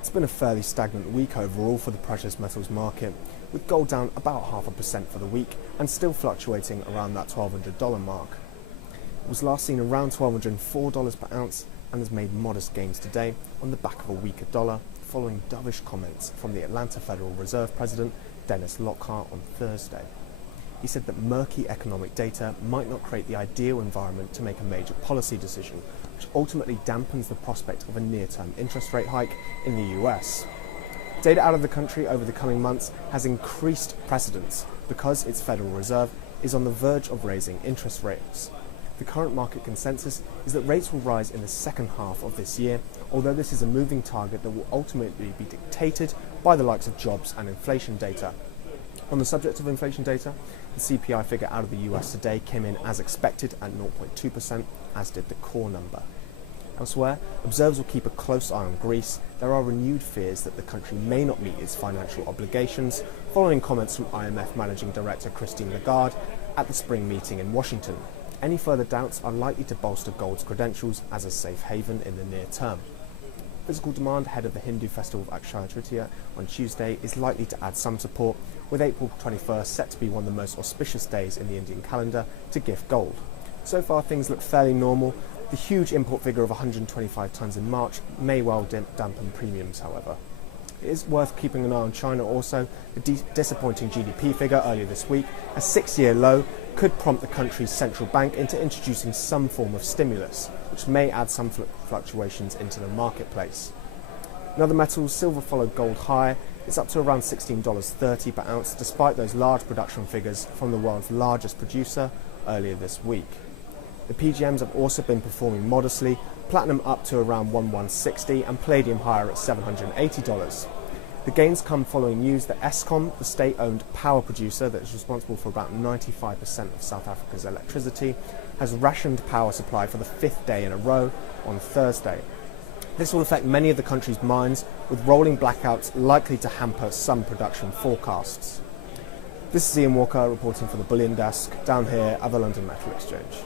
It's been a fairly stagnant week overall for the precious metals market, with gold down about 0.5% for the week and still fluctuating around that $1,200 mark. It was last seen around $1,204 per ounce and has made modest gains today on the back of a weaker dollar following dovish comments from the Atlanta Federal Reserve President Dennis Lockhart on Thursday. He said that murky economic data might not create the ideal environment to make a major policy decision, which ultimately dampens the prospect of a near-term interest rate hike in the US. Data out of the country over the coming months has increased precedence because its Federal Reserve is on the verge of raising interest rates. The current market consensus is that rates will rise in the second half of this year, although this is a moving target that will ultimately be dictated by the likes of jobs and inflation data. On the subject of inflation data, the CPI figure out of the US today came in as expected at 0.2%, as did the core number. Elsewhere, observers will keep a close eye on Greece. There are renewed fears that the country may not meet its financial obligations, following comments from IMF Managing Director Christine Lagarde at the spring meeting in Washington. Any further doubts are likely to bolster gold's credentials as a safe haven in the near term. Physical demand ahead of the Hindu festival of Akshaya Tritiya on Tuesday is likely to add some support, with April 21st set to be one of the most auspicious days in the Indian calendar to gift gold. So far things look fairly normal. The huge import figure of 125 tonnes in March may well dampen premiums, however. It is worth keeping an eye on China also. The disappointing GDP figure earlier this week, a 6-year low, could prompt the country's central bank into introducing some form of stimulus, which may add some fluctuations into the marketplace. In other metals, silver followed gold higher. It's up to around $16.30 per ounce, despite those large production figures from the world's largest producer earlier this week. The PGMs have also been performing modestly, platinum up to around $1,160 and palladium higher at $780. The gains come following news that Eskom, the state-owned power producer that is responsible for about 95% of South Africa's electricity, has rationed power supply for the 5th day in a row on Thursday. This will affect many of the country's mines, with rolling blackouts likely to hamper some production forecasts. This is Ian Walker reporting for the Bullion Desk down here at the London Metal Exchange.